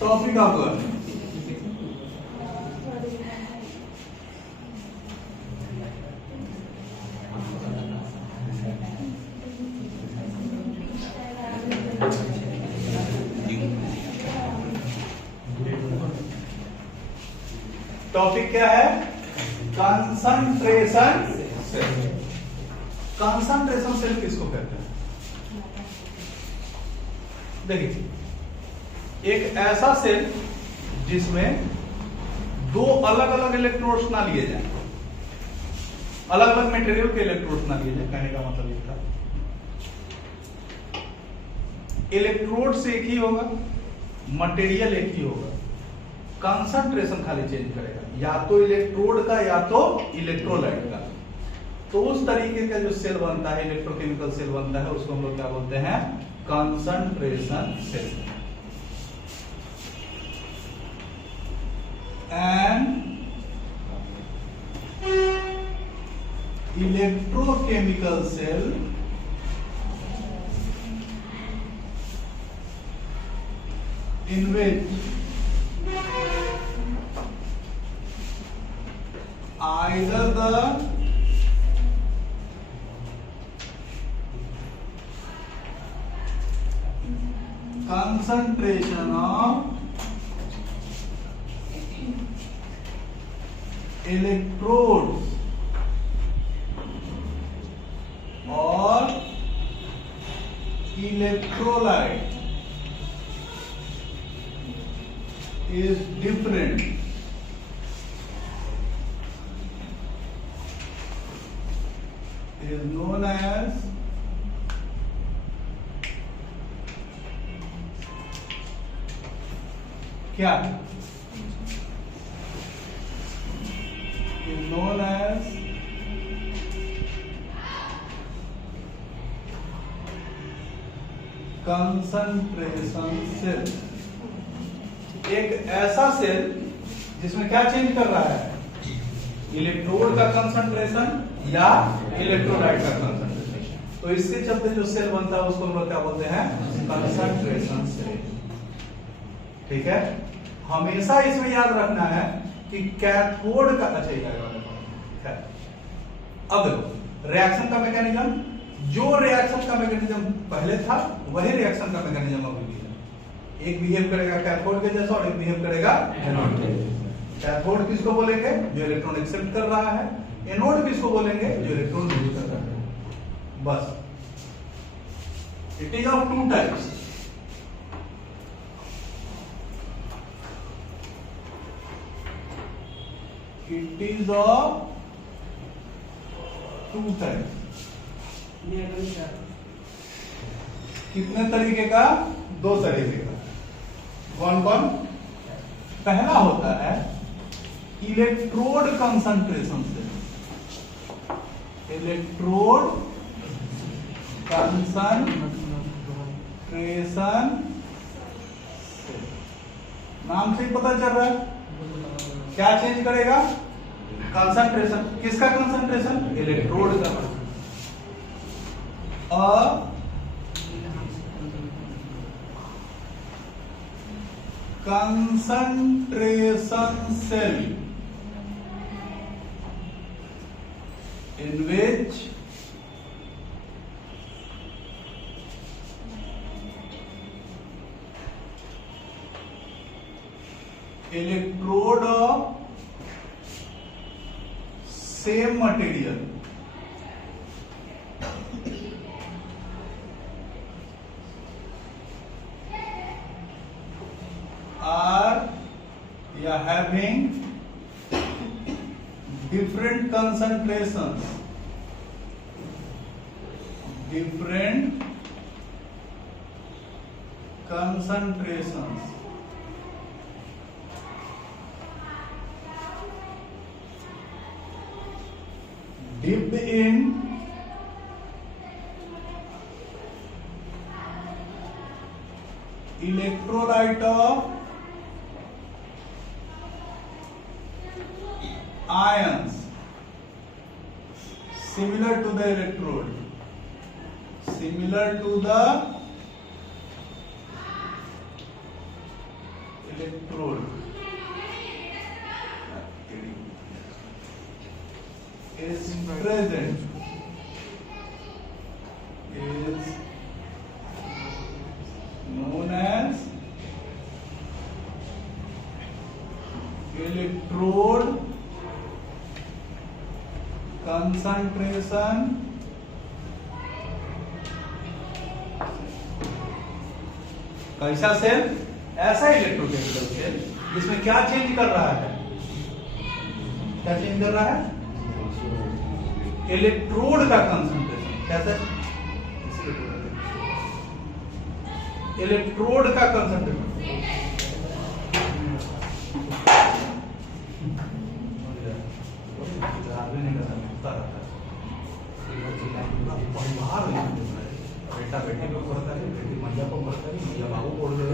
Topic आपका topic क्या है? Concentration cell. कंसंट्रेशन सेल किसको कहते हैं? देखिए, एक ऐसा सेल जिसमें दो अलग अलग इलेक्ट्रोड्स ना लिए जाए, अलग अलग मटेरियल के इलेक्ट्रोड्स ना लिए जाए। कहने का मतलब ये था इलेक्ट्रोड्स एक ही होगा, मटेरियल एक ही होगा, कंसंट्रेशन खाली चेंज करेगा, या तो इलेक्ट्रोड का या तो इलेक्ट्रोलाइट का। तो उस तरीके का जो सेल बनता है, इलेक्ट्रोकेमिकल सेल बनता है, उसको हम लोग क्या बोलते हैं? Concentration cell. And electrochemical cell in which either the concentration of electrodes or electrolyte is different is known as क्या? is known as concentration cell। एक ऐसा सेल जिसमें क्या चेंज कर रहा है? इलेक्ट्रोड का कंसंट्रेशन या इलेक्ट्रोलाइट का कंसंट्रेशन। तो इसके चलते जो सेल बनता है उसको हम लोग क्या बोलते हैं? Concentration cell. ठीक है, हमेशा इसमें याद रखना है कि कैथोड का अब देखो रिएक्शन का मैकेनिज्म, जो रिएक्शन का मैकेनिज्म पहले था वही रिएक्शन का मैकेनिज्म अभी भी है। एक बिहेव करेगा कैथोड के जैसा और एक बिहेव करेगा एनोड के जैसा। कैथोड किसको बोलेंगे? जो इलेक्ट्रॉन एक्सेप्ट कर रहा है। एनोड किसको बोलेंगे? जो इलेक्ट्रॉन रिलीज कर रहा है। बस, it is of two types. It is of two types. कितने तरीके का? दो तरीके का। कौन कौन? पहला होता है electrode concentration cell. Electrode concentration cell, नाम से ही पता चल रहा है क्या चेंज करेगा? कंसंट्रेशन। किसका कंसंट्रेशन? इलेक्ट्रोड का। concentration cell in which electrode of same material are having different concentrations, dipped in electrolyte of ions similar to the electrode, similar to the electrode is present is known as electrode concentration कैसा cell? ऐसा electrochemical cell जिसमें क्या change कर रहा है? क्या change कर रहा है? इलेक्ट्रोड का कंसंट्रेशन। कैसे? इलेक्ट्रोड का कंसंट्रेशन। बेटा बेटी को पढ़ता है, बेटी मैया को पढ़ता है, मैया बाबू को पढ़ता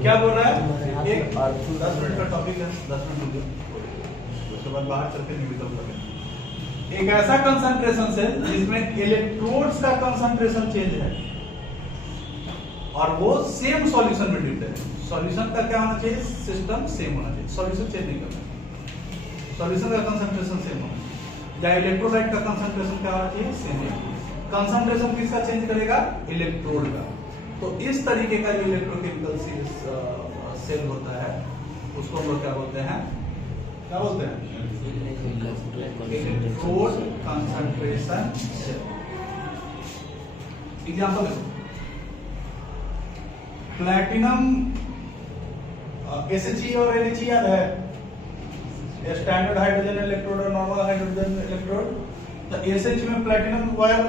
क्या बोल रहा है? एक 10 मिनट का टॉपिक है, 10 मिनट उसके बाद बाहर चलते न्यूमेरिकल करेंगे। एक ऐसा कंसंट्रेशन है जिसमें इलेक्ट्रोड्स का कंसंट्रेशन चेंज है और वो सेम सॉल्यूशन में डिप्ट है। सॉल्यूशन का क्या होना चाहिए? सिस्टम सेम होना चाहिए, सॉल्यूशन चेंज नहीं करना। सॉल्यूशन का कंसंट्रेशन सेम होना चाहिए या इलेक्ट्रोलाइट का कंसंट्रेशन क्या होना चाहिए? सेम होना चाहिए। कंसंट्रेशन किसका चेंज करेगा? इलेक्ट्रोड का। तो इस तरीके का जो इलेक्ट्रोकेमिकल सेल होता है उसको हम लोग क्या बोलते हैं? क्या बोलते हैं? Electrode concentration cell. एग्जांपल देखो, प्लैटिनम SHE और LHE याद है? स्टैंडर्ड हाइड्रोजन इलेक्ट्रोड और नॉर्मल हाइड्रोजन इलेक्ट्रोड। तो SH में प्लैटिनम वायर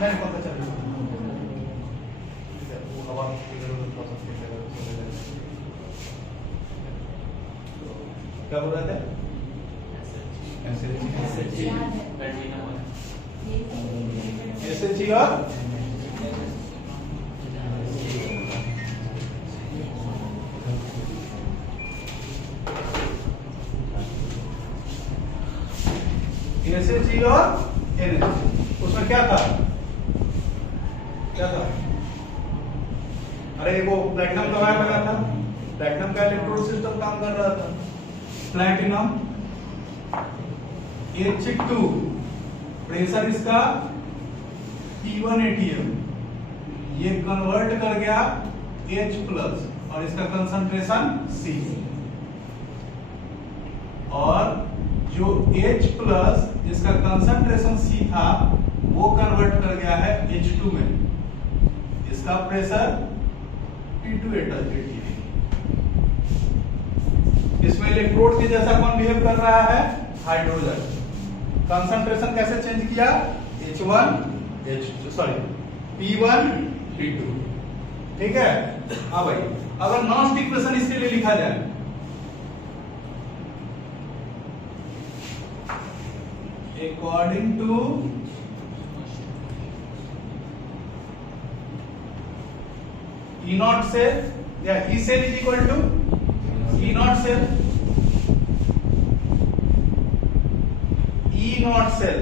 नहीं पता चल रहा हवा क्या बोल रहे थे? SHE और SHE और NH। उसमें क्या था? क्या था? अरे वो प्लैटिनम का वायर लगा था, प्लैटिनम का इलेक्ट्रोड सिस्टम काम कर रहा था। प्लैटिनम H2 प्रेशर इसका P1 ATM, ये कन्वर्ट कर गया H+ और इसका कंसंट्रेशन C, और जो H+ जिसका कंसंट्रेशन C था वो कन्वर्ट कर गया है H2 में, इसका प्रेशर P2 ATM। इसमें इलेक्ट्रोड के जैसा कौन बिहेव कर रहा है? हाइड्रोजन। कंसंट्रेशन कैसे चेंज किया? H1 H2 sorry P1 P2। ठीक है। हाँ भाई, अगर नॉन इक्वेशन इसके लिए लिखा जाए according to E naught cell या E cell is equal to E naught cell। E naught cell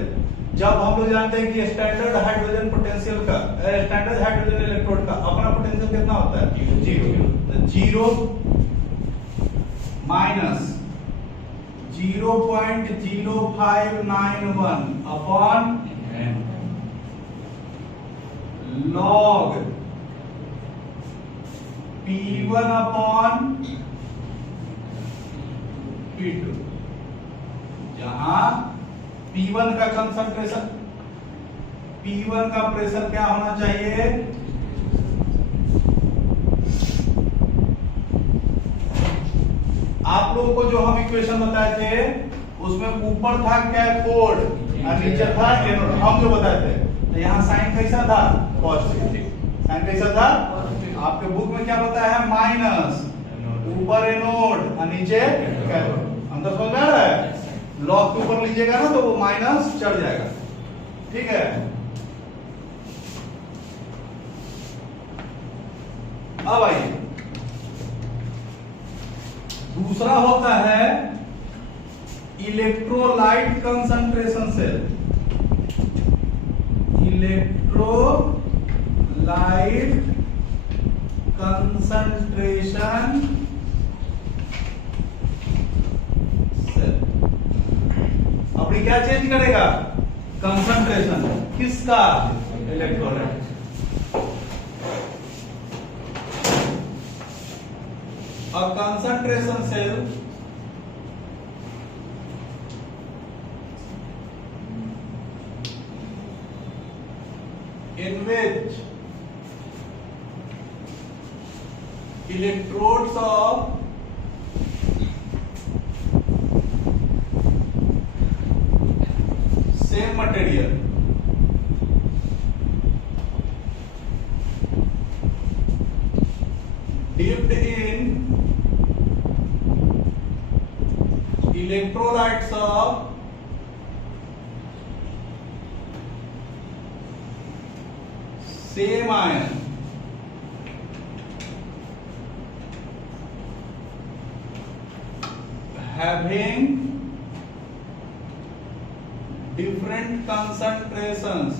जब हम लोग जानते हैं कि स्टैंडर्ड हाइड्रोजन पोटेंशियल का, स्टैंडर्ड हाइड्रोजन इलेक्ट्रोड का अपना पोटेंशियल कितना होता है? 0। 0 minus 0.0591 upon log P1 upon P2, जहां P1 का कंसंट्रेशन, P1 का प्रेशर क्या होना चाहिए? आप लोगों को जो हम इक्वेशन बताए थे उसमें ऊपर था कैथोड और नीचे था एनोड, हम जो बताए थे। तो यहाँ साइन कैसा था? पॉजिटिव। साइन कैसा था? आपके बुक में क्या बताया है? माइनस, ऊपर एनोड और नीचे कैथोड। अंदर समझ में आ रहा है? लॉग के ऊपर लीजिएगा ना तो वो माइनस चढ़ जाएगा, ठीक है। अब आइए, दूसरा होता है electrolyte concentration cell. Electrolyte concentration cell अपनी क्या चेंज करेगा? कंसंट्रेशन। किसका? Electrolyte. A concentration cell in which electrodes of same material dipped in electrolytes of same ion having different concentrations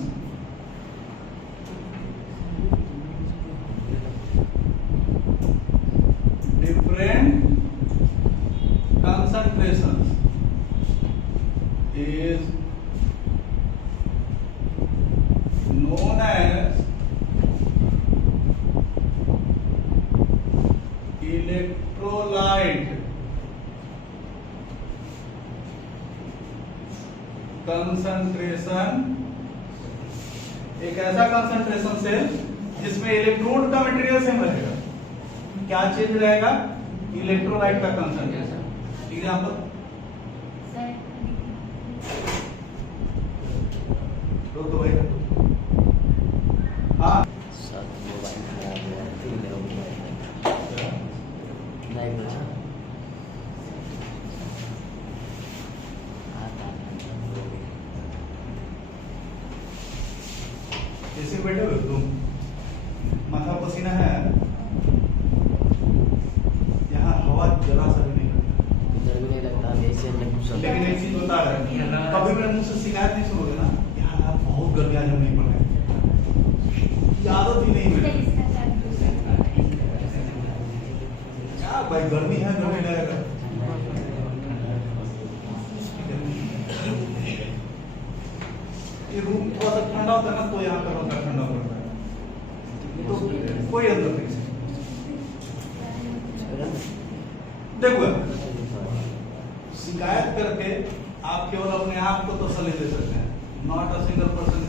is known as electrolyte concentration. एक ऐसा concentration cell जिसमें electrode का material same रहेगा। क्या change रहेगा? Electrolyte का concentration. Example, तो भाई हाँ कैसे बैठे हो तुम? माथा पसीना है, यहाँ हवा जरा सा भी नहीं लगता, लेकिन एक चीज बता रहा है, कभी मेरे मुंह से शिकायत नहीं सुनोगे ना, यार बहुत गर्मी आज हम नहीं पढ़ रहे, आदत ही नहीं मेरी। क्या भाई गर्मी है, गर्मी लगेगा। ये रूम थोड़ा सा ठंडा होता है ना तो यहाँ पर पंखा ठंडा पड़ता है, तो कोई अंतर नहीं। देखो, शिकायत करके आप केवल अपने आप को तसल्ली दे सकते हैं, नॉट अ सिंगल पर्सन।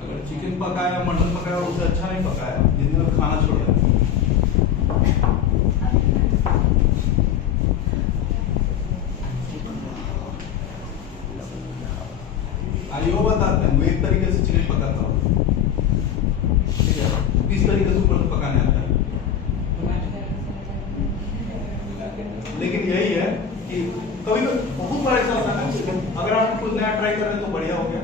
अगर चिकन पकाया, मटन पकाया, उससे अच्छा नहीं पकाया, जिंदगी में खाना छोड़ देना। आइए वो बताते हैं, वो एक तरीके से चिकन पकाता हूँ, ठीक है, किस तरीके से ऊपर से पकाने आता है। लेकिन यही है कि कभी बहुत बार ऐसा होता है, अगर आप कुछ नया ट्राई कर रहे हैं तो बढ़िया हो गया।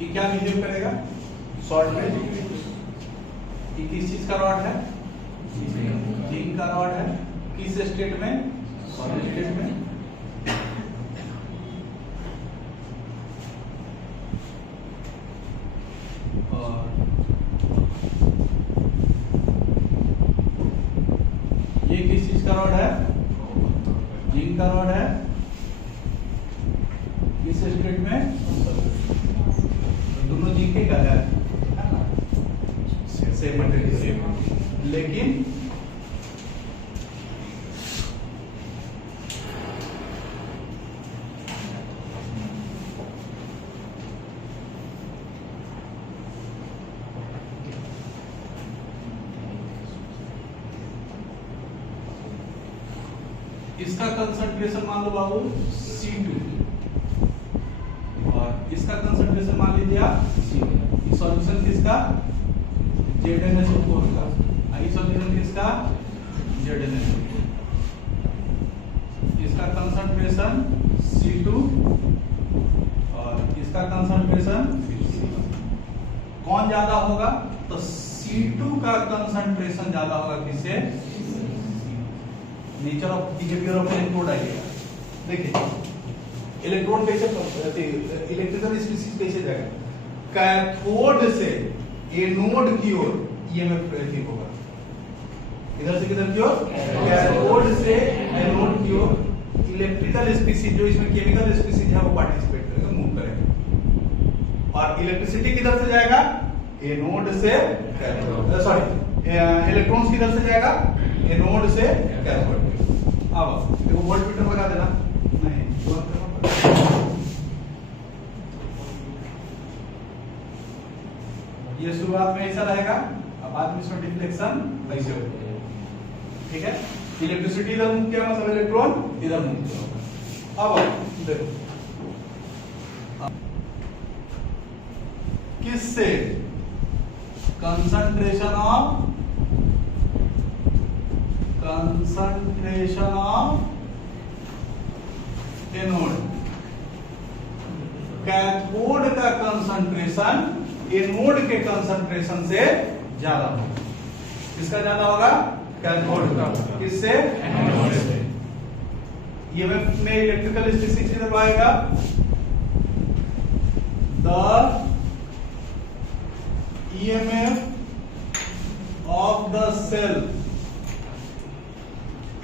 ये क्या बिहेव करेगा? सॉल्ट में। ये किस चीज का रॉड है? जिंक का रॉड है। किस स्टेट में? सॉलिड स्टेट में। और ये किस चीज का रॉड है? जिंक का रॉड है। किस स्टेट में? दोनों जिंक का है, सेम मटेरियल, लेकिन इसका कंसंट्रेशन मान लो बाबू C2 और इसका कंसंट्रेशन मान लीजिए आप C1। ये सॉल्यूशन किसका ZnSO4 का, ये सॉल्यूशन किसका ZnSO4। इसका कंसंट्रेशन C2 और इसका कंसंट्रेशन C1। कौन ज्यादा होगा? तो C2 का कंसंट्रेशन ज्यादा होगा किससे? Nature of behaviour of electrode आइएगा। देखिए इलेक्ट्रॉन कैसे इलेक्ट्रिकल स्पीशीज कैसे जाएगा? कैथोड से एनोड की ओर ईएमएफ प्रेरित होगा। इधर से किधर की ओर? कैथोड से एनोड की ओर इलेक्ट्रिकल स्पीशीज जो इसमें केमिकल स्पीशीज है वो पार्टिसिपेट करेगा, मूव करेगा। और इलेक्ट्रिसिटी किधर से जाएगा? एनोड से कैथोड, सॉरी इलेक्ट्रॉन्स किधर से जाएगा? एनोड से कैथोड। अब देखो वोल्टमीटर लगा देना, नहीं ये शुरुआत में ऐसा रहेगा, अब बाद में इसमें डिफ्लेक्शन ऐसे होगा। ठीक है, इलेक्ट्रिसिटी इधर मूव किया मतलब इलेक्ट्रॉन इधर मूव किया होगा। अब देखो किससे कंसंट्रेशन ऑफ एनोड, कैथोड का कंसंट्रेशन एनोड के कंसंट्रेशन से ज्यादा होगा। किसका ज्यादा होगा? कैथोड का। किससे? एनोड से। ईएमएफ में इलेक्ट्रिकल स्पीशीज किधर आएगा? The EMF of the cell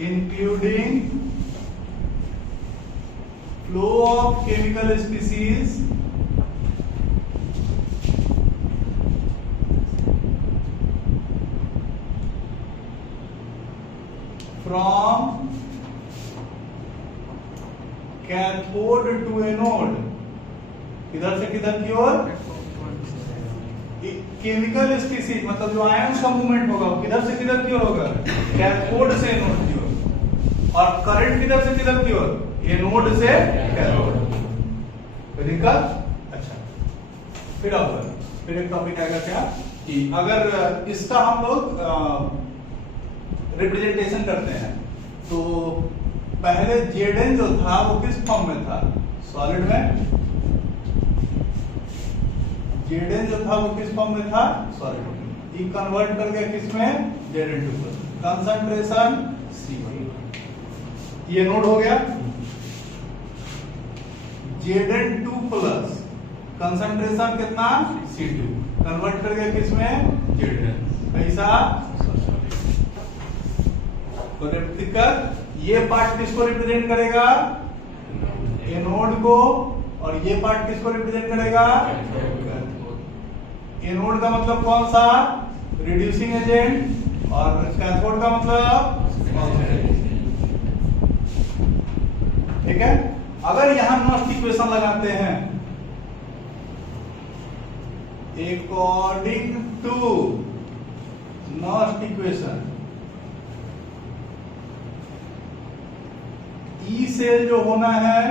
including flow of chemical species from cathode to anode, इधर से किधर की ओर? केमिकल स्पीशीज मतलब जो आयन का मूवमेंट होगा वो किधर से किधर की ओर होगा? कैथोड से एनोड की ओर। और करंट किधर से किधर की ओर? एनोड से कैथोड। कोई दिक्कत? अच्छा, फिर एक टॉपिक आएगा क्या कि अगर इसका हम लोग रिप्रेजेंटेशन करते हैं तो पहले Zn जो था वो किस फॉर्म में था? सॉलिड में। Zn जो था वो किस फॉर्म में था? सॉलिड में। ये कन्वर्ट कर गया किसमें? Zn2 पर। कंसंट्रेशन C1, ये नोड हो गया। Zn2 प्लस कंसंट्रेशन कितना? C2, कन्वर्ट कर गया किसमें? Zn। कैसा? दिक्कत? ये पार्ट किसको रिप्रेजेंट करेगा? एनोड को। और ये पार्ट किसको रिप्रेजेंट करेगा? एनोड का मतलब कौन सा? Reducing agent. और कैथोड का मतलब? ठीक है, अगर यहां नॉस्ट इक्वेशन लगाते हैं according to Nernst equation, E cell जो होना है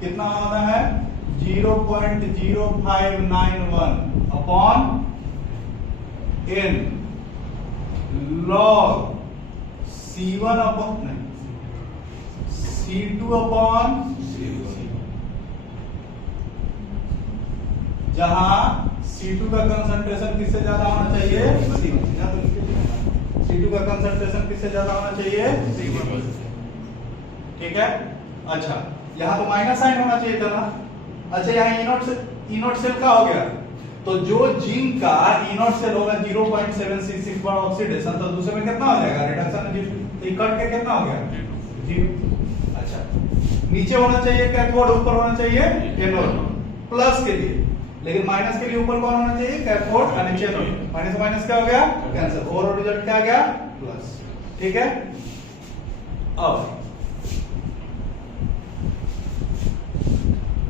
कितना होना है? 0.0591 upon n log C1 upon C2 upon जहां C2 का कंसंट्रेशन किससे ज्यादा होना चाहिए? C2 का कंसंट्रेशन किससे ज्यादा होना चाहिए? C1। ठीक है, अच्छा यहां तो माइनस साइन होना चाहिए था ना। अच्छा यहाँ इनोट सेल का हो गया, तो जो जिंक का इनोट सेल होगा 0.766 बार ऑक्सीडेशन, तो दूसरे में कितना हो जाएगा? रिडक्शन। तो ये कट के कितना हो गया? 0। अच्छा, नीचे होना चाहिए कैथोड, ऊपर होना चाहिए एनोड प्लस के लिए, लेकिन माइनस के लिए ऊपर कौन होना चाहिए? कैथोड, और नीचे एनोड। माइनस माइनस क्या हो गया? कैंसिल। ओवरऑल रिजल्ट क्या आ गया? प्लस। ठीक है, अब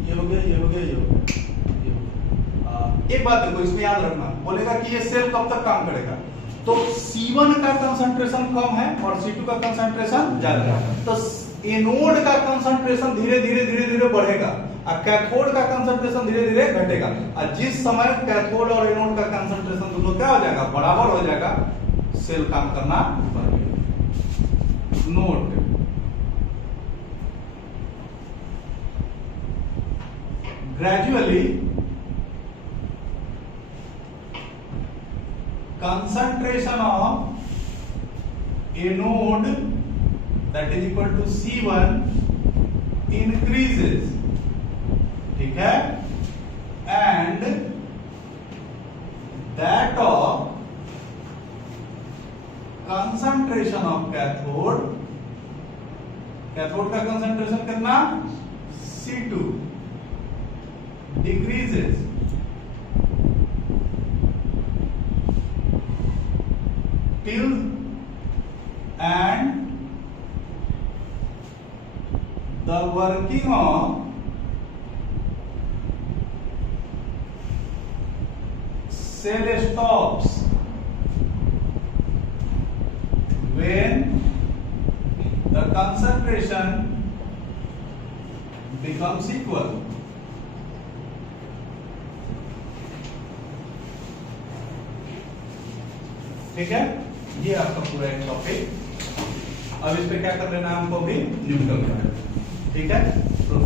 ये हो गया, ये हो गया, ये हो गया। एक बात देखो, इसमें याद रखना, बोलेगा कि ये सेल कब तक काम करेगा? तो C1 का कंसंट्रेशन कम है और C2 का कंसंट्रेशन ज्यादा है, तो एनोड का कंसंट्रेशन धीरे धीरे धीरे धीरे बढ़ेगा और कैथोड का कंसंट्रेशन धीरे धीरे घटेगा। और जिस समय कैथोड और एनोड का कंसंट्रेशन दोनों क्या हो जाएगा, बराबर हो जाएगा, सेल काम करना बंद। Note, gradually concentration of anode, that is equal to C1, increases, ठीक है, and that of concentration of cathode, cathode का कंसंट्रेशन कितना, C2, decreases till and the working of cell stops when the concentration becomes equal। ठीक है, ये आपका पूरा एक टॉपिक। अब इस पे क्या कर लेना है हमको भी, न्यूमेरिकल। ठीक है, तो